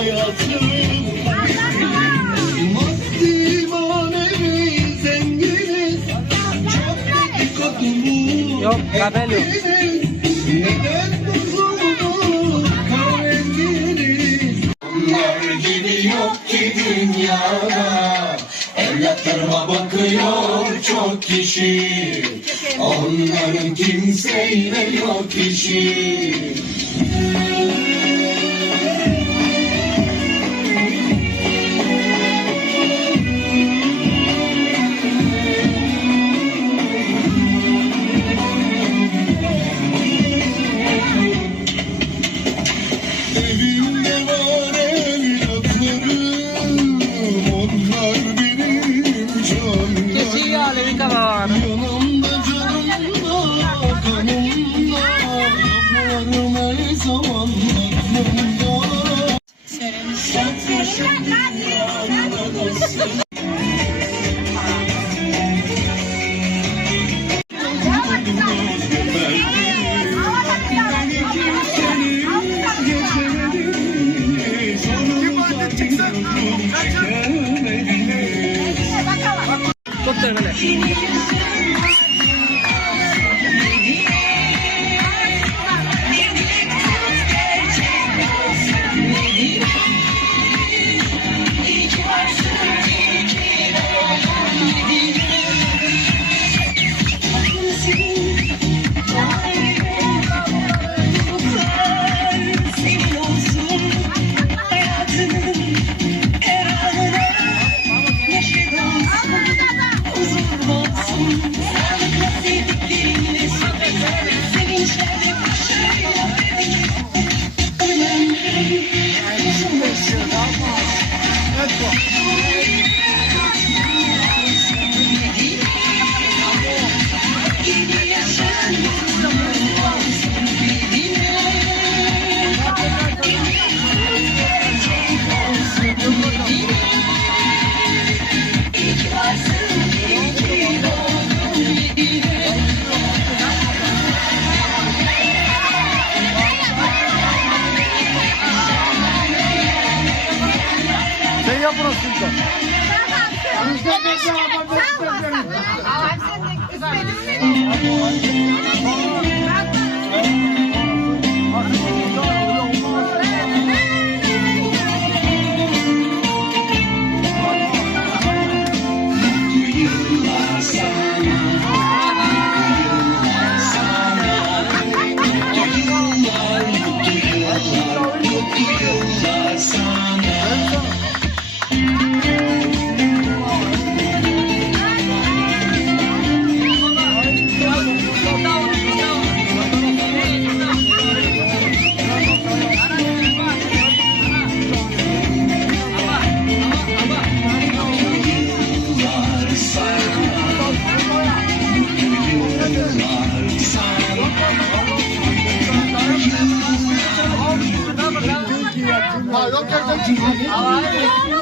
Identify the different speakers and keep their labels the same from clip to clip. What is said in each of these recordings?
Speaker 1: hayatım Maddi manevi zenginiz Çok dedikodumuz
Speaker 2: Yok,
Speaker 1: Evlatlarıma bakıyor çok kişi. Onların kimseyle yok işi dünyada dostum
Speaker 2: Tut yap 好好好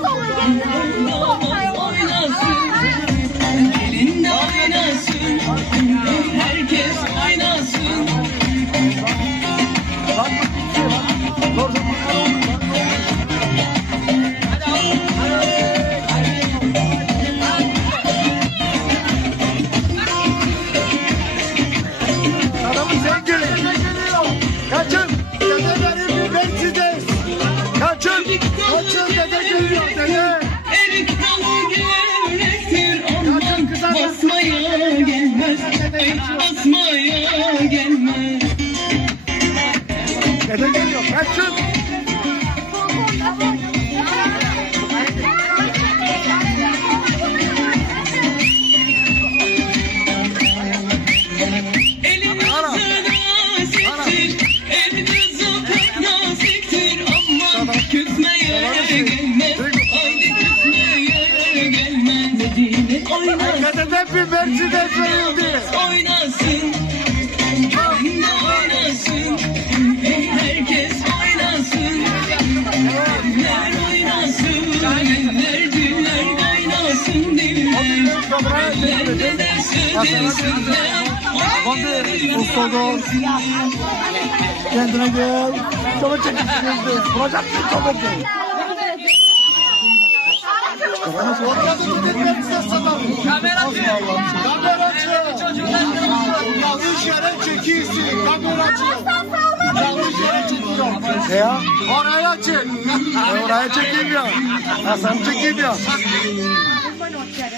Speaker 2: Mercedes verildi.
Speaker 3: oynasın. Elinde oynasın, herkes oynasın. Diller oynasın, diller diller oynasın diller. Diller desinler.
Speaker 2: Ustadı. Kendine gel. Çok çekilsin. Vuracaksın çekilsin.
Speaker 1: Ortada tutuklar size sabah.
Speaker 3: Kameracı.
Speaker 1: Kameracı. Yanlış yere çekiyorsun. Kameracı. Yanlış? Oraya çek.
Speaker 2: Oraya çekeyim ya. Hasan çekeyim ya.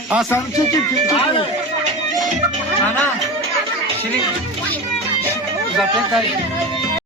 Speaker 2: Hasan çekeyim. Çekeyim?
Speaker 3: Ana. Şimdi uzaktan